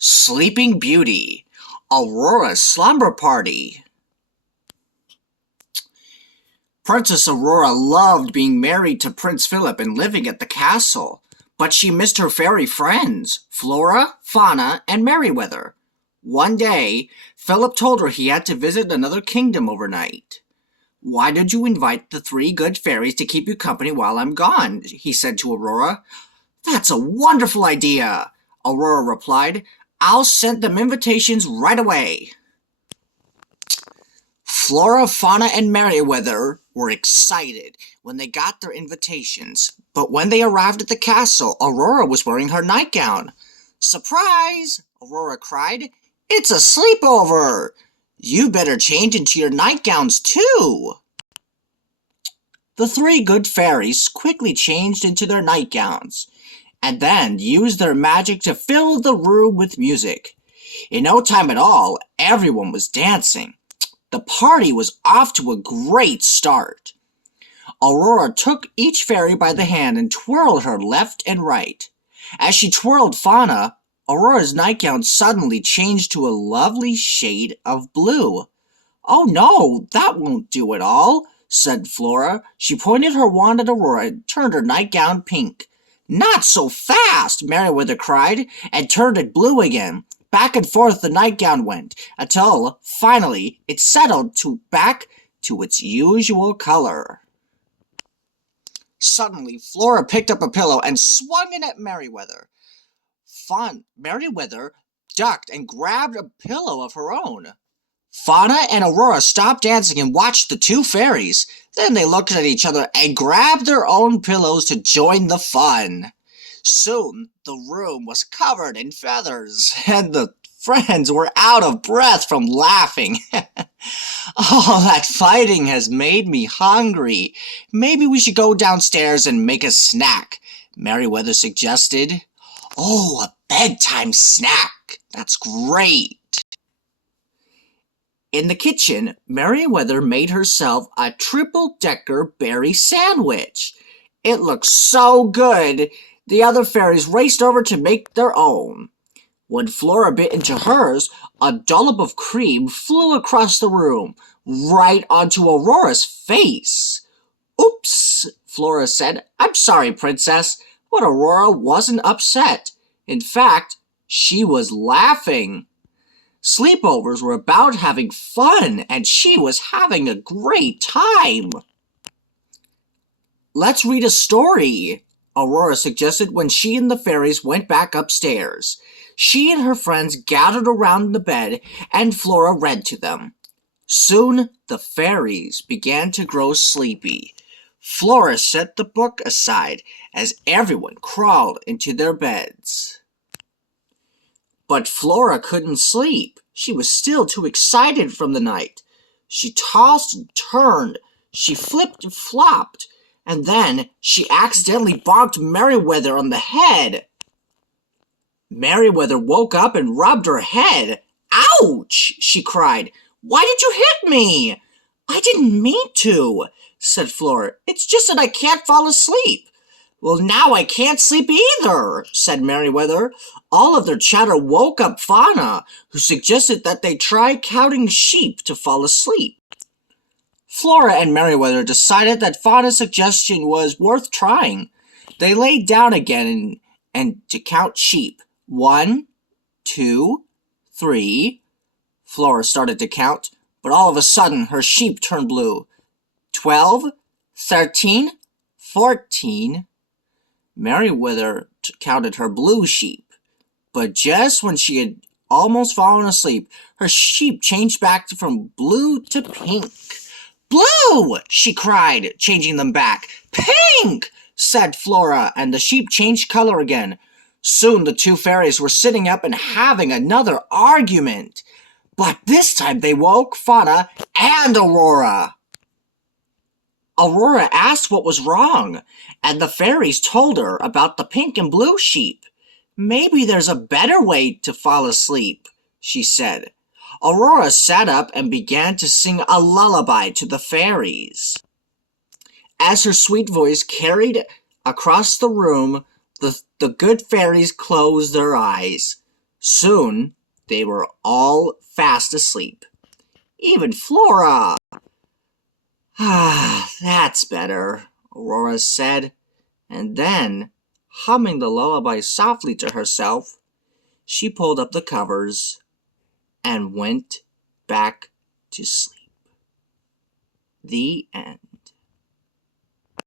Sleeping Beauty, Aurora's Slumber Party. Princess Aurora loved being married to Prince Philip and living at the castle, but she missed her fairy friends, Flora, Fauna, and Merryweather. One day, Philip told her he had to visit another kingdom overnight. "Why did you invite the three good fairies to keep you company while I'm gone?" he said to Aurora. "That's a wonderful idea," Aurora replied. "I'll send them invitations right away." Flora, Fauna, and Merryweather were excited when they got their invitations, but when they arrived at the castle, Aurora was wearing her nightgown. "Surprise!" Aurora cried. "It's a sleepover! You better change into your nightgowns too!" The three good fairies quickly changed into their nightgowns, and then used their magic to fill the room with music. In no time at all, everyone was dancing. The party was off to a great start. Aurora took each fairy by the hand and twirled her left and right. As she twirled Fauna, Aurora's nightgown suddenly changed to a lovely shade of blue. "Oh no, that won't do at all," said Flora. She pointed her wand at Aurora and turned her nightgown pink. "Not so fast!" Merryweather cried, and turned it blue again. Back and forth the nightgown went, until, finally, it settled back to its usual color. Suddenly, Flora picked up a pillow and swung it at Merryweather. Merryweather ducked and grabbed a pillow of her own. Fauna and Aurora stopped dancing and watched the two fairies. Then they looked at each other and grabbed their own pillows to join the fun. Soon the room was covered in feathers, and the friends were out of breath from laughing. "All that fighting has made me hungry. Maybe we should go downstairs and make a snack," Merryweather suggested. "Oh, a bedtime snack! That's great!" In the kitchen, Merryweather made herself a triple-decker berry sandwich. It looked so good, the other fairies raced over to make their own. When Flora bit into hers, a dollop of cream flew across the room, right onto Aurora's face. "Oops," Flora said. "I'm sorry, Princess." But Aurora wasn't upset. In fact, she was laughing. Sleepovers were about having fun, and she was having a great time. "Let's read a story," Aurora suggested when she and the fairies went back upstairs. She and her friends gathered around the bed, and Flora read to them. Soon the fairies began to grow sleepy. Flora set the book aside as everyone crawled into their beds. But Flora couldn't sleep. She was still too excited from the night. She tossed and turned, she flipped and flopped, and then she accidentally bonked Merryweather on the head. Merryweather woke up and rubbed her head. "Ouch!" she cried. "Why did you hit me?" "I didn't mean to," said Flora. "It's just that I can't fall asleep." "Well, now I can't sleep either," said Merryweather. All of their chatter woke up Fauna, who suggested that they try counting sheep to fall asleep. Flora and Merryweather decided that Fauna's suggestion was worth trying. They laid down again and to count sheep. 1, 2, 3. Flora started to count, but all of a sudden her sheep turned blue. 12, 13, 14. Merryweather counted her blue sheep, but just when she had almost fallen asleep, her sheep changed back from blue to pink. "Blue!" she cried, changing them back. "Pink!" said Flora, and the sheep changed color again. Soon the two fairies were sitting up and having another argument, but this time they woke Fauna and Aurora. Aurora asked what was wrong, and the fairies told her about the pink and blue sheep. "Maybe there's a better way to fall asleep," she said. Aurora sat up and began to sing a lullaby to the fairies. As her sweet voice carried across the room, the good fairies closed their eyes. Soon they were all fast asleep. Even Flora. Ah, that's better, Aurora said, and then, humming the lullaby softly to herself, she pulled up the covers and went back to sleep. The end.